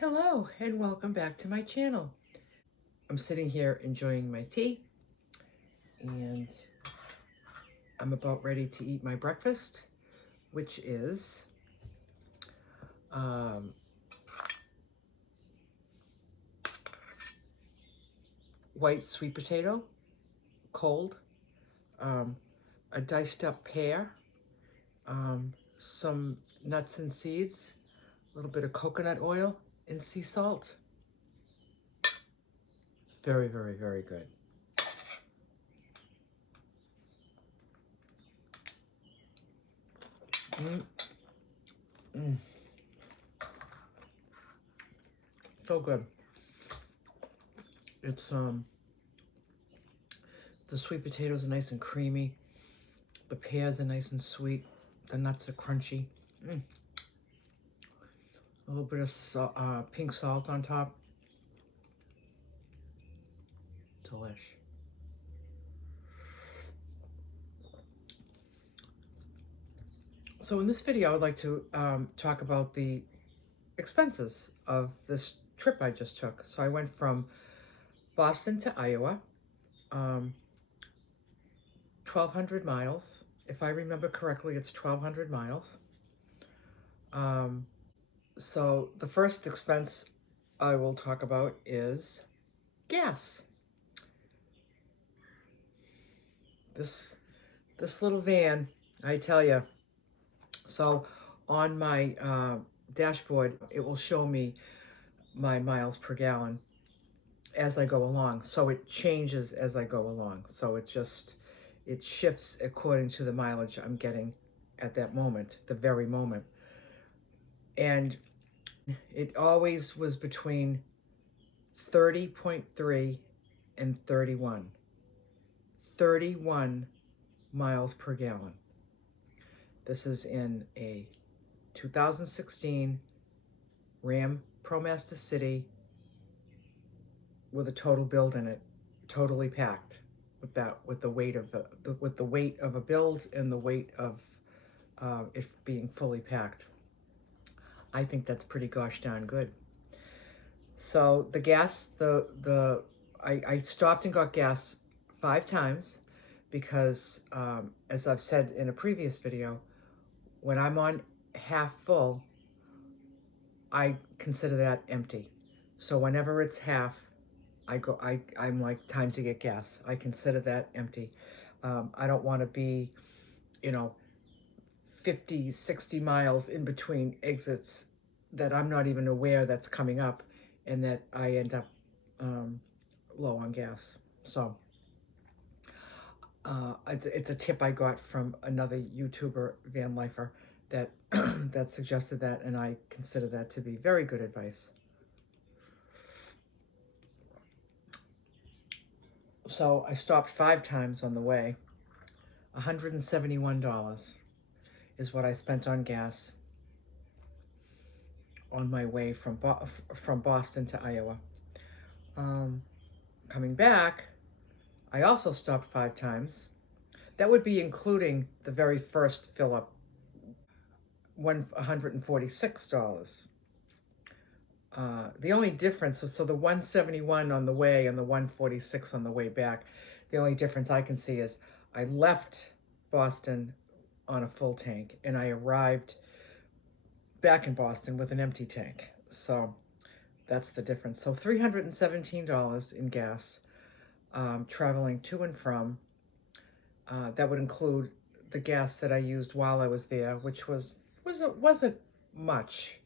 Hello and welcome back to my channel. I'm sitting here enjoying my tea and I'm about ready to eat my breakfast, which is um, white sweet potato, cold, um, a diced up pear, some nuts and seeds, a little bit of coconut oil and sea salt. It's very, very, very good. Mm. Mm. So good. It's the sweet potatoes are nice and creamy. The pears are nice and sweet. The nuts are crunchy. Mm. A little bit of pink salt on top. Delish. So in this video, I would like to talk about the expenses of this trip I just took. So I went from Boston to Iowa, 1,200 miles. If I remember correctly, it's 1,200 miles. So the first expense I will talk about is gas. This little van, I tell you. So on my dashboard, it will show me my miles per gallon as I go along. So it changes as I go along. So it shifts according to the mileage I'm getting at that moment, the very moment. And it always was between 30.3 and 31. 31 miles per gallon. This is in a 2016 Ram Promaster City with a total build in it, totally packed with the weight of a build and the weight of it being fully packed. I think that's pretty gosh darn good. So the gas, I stopped and got gas 5 times because, as I've said in a previous video, when I'm on half full, I consider that empty. So whenever it's half, I'm like, time to get gas. I consider that empty. I don't want to be, 50, 60 miles in between exits that I'm not even aware that's coming up and that I end up low on gas. So it's a tip I got from another YouTuber, Van Lifer, that that suggested that, and I consider that to be very good advice. So I stopped 5 times on the way. $171 is what I spent on gas on my way from Boston to Iowa. Coming back, I also stopped 5 times. That would be including the very first fill up, $146. The only difference, so the 171 on the way and the 146 on the way back, the only difference I can see is I left Boston on a full tank and I arrived back in Boston with an empty tank. So that's the difference. So $317 in gas, traveling to and from. That would include the gas that I used while I was there, which wasn't much.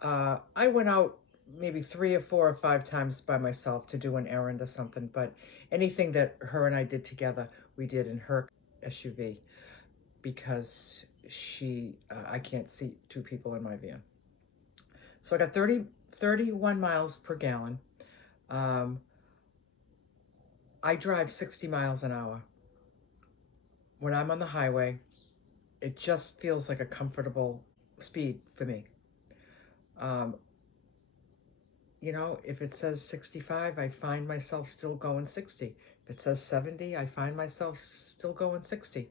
I went out maybe 3 or 4 or 5 times by myself to do an errand or something, but anything that her and I did together, we did in her SUV because I can't seat 2 people in my van. So I got 31 miles per gallon. I drive 60 miles an hour. When I'm on the highway, it just feels like a comfortable speed for me. If it says 65, I find myself still going 60. If it says 70, I find myself still going 60.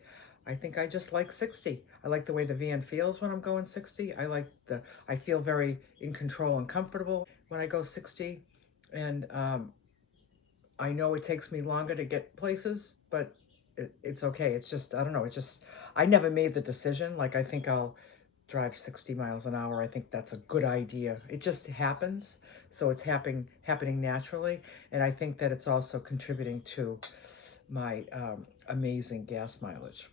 I think I just like 60. I like the way the van feels when I'm going 60. I feel very in control and comfortable when I go 60. And I know it takes me longer to get places, but it's okay. It's just, I don't know. I never made the decision. Like, I think I'll drive 60 miles an hour. I think that's a good idea. It just happens. So it's happening naturally. And I think that it's also contributing to my amazing gas mileage.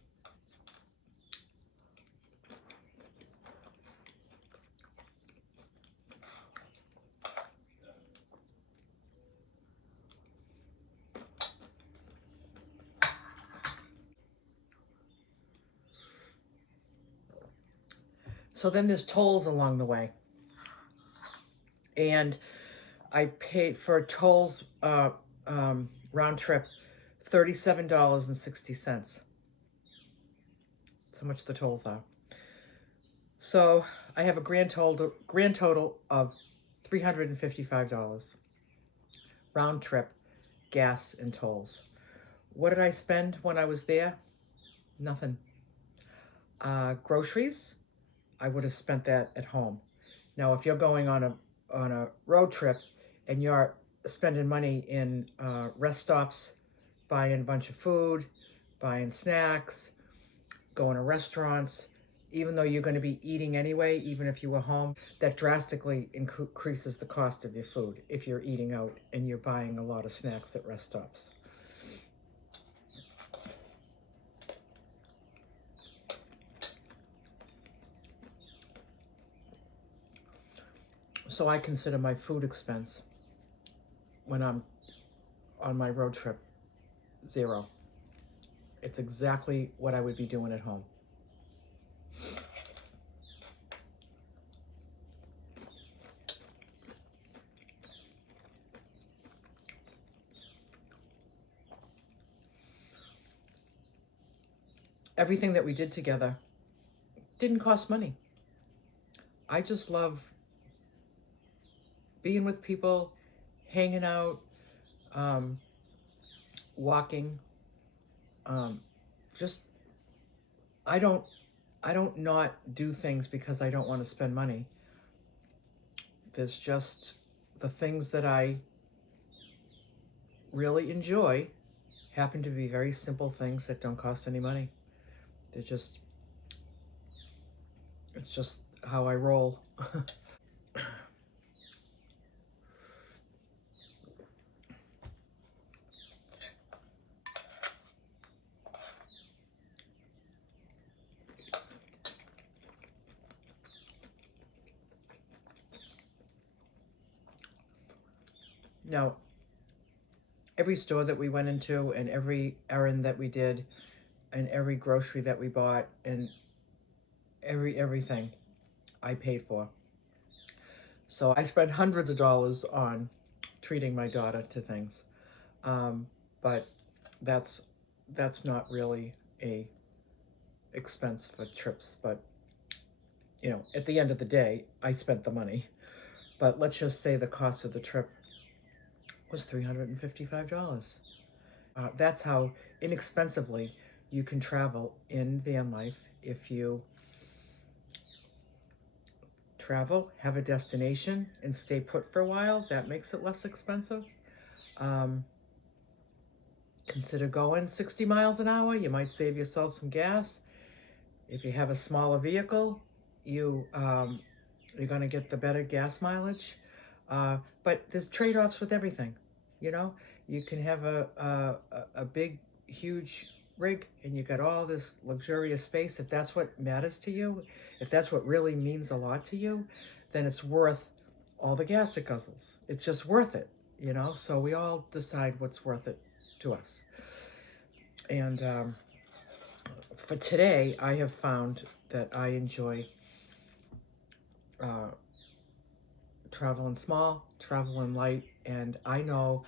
So then there's tolls along the way. And I paid for tolls round trip $37.60. That's how much the tolls are. So I have a grand total of $355 round trip, gas and tolls. What did I spend when I was there? Nothing. Groceries, I would have spent that at home. Now, if you're going on a road trip and you're spending money in rest stops, buying a bunch of food, buying snacks, going to restaurants, even though you're going to be eating anyway, even if you were home, that drastically increases the cost of your food if you're eating out and you're buying a lot of snacks at rest stops. So I consider my food expense when I'm on my road trip zero. It's exactly what I would be doing at home. Everything that we did together didn't cost money. I just love being with people, hanging out, walking. Just I don't not do things because I don't want to spend money. There's just the things that I really enjoy happen to be very simple things that don't cost any money. It's just how I roll. Now, every store that we went into and every errand that we did and every grocery that we bought and everything I paid for. So I spent hundreds of dollars on treating my daughter to things. But that's not really a expense for trips. But at the end of the day, I spent the money. But let's just say the cost of the trip was $355. That's how inexpensively you can travel in van life if you travel, have a destination, and stay put for a while. That makes it less expensive. Consider going 60 miles an hour. You might save yourself some gas. If you have a smaller vehicle, you're going to get the better gas mileage. But there's trade-offs with everything. You can have a big, huge rig and you got all this luxurious space. If that's what matters to you, if that's what really means a lot to you, then it's worth all the gas it guzzles. It's just worth it, So we all decide what's worth it to us. And for today, I have found that I enjoy traveling small, traveling light, and I know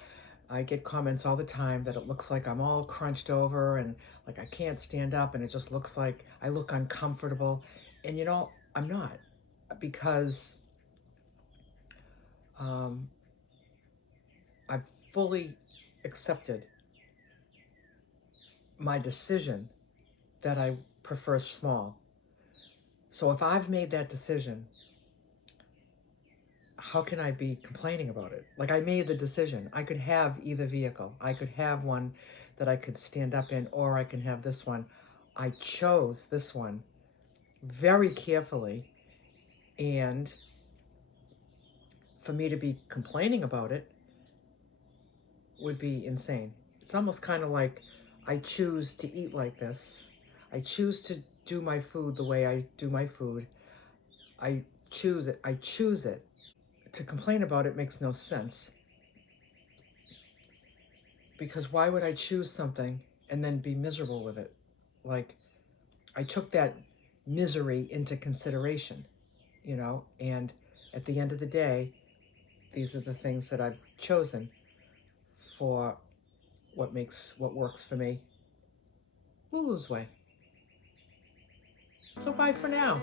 I get comments all the time that it looks like I'm all crunched over and like I can't stand up and it just looks like I look uncomfortable. And I'm not, because I've fully accepted my decision that I prefer small. So if I've made that decision, how can I be complaining about it? Like, I made the decision. I could have either vehicle. I could have one that I could stand up in, or I can have this one. I chose this one very carefully, and for me to be complaining about it would be insane. It's almost kind of like I choose to eat like this. I choose to do my food the way I do my food. I choose it. I choose it. To complain about it makes no sense. Because why would I choose something and then be miserable with it? Like, I took that misery into consideration, you know, and at the end of the day, these are the things that I've chosen for what works for me. Lulu's way. So bye for now.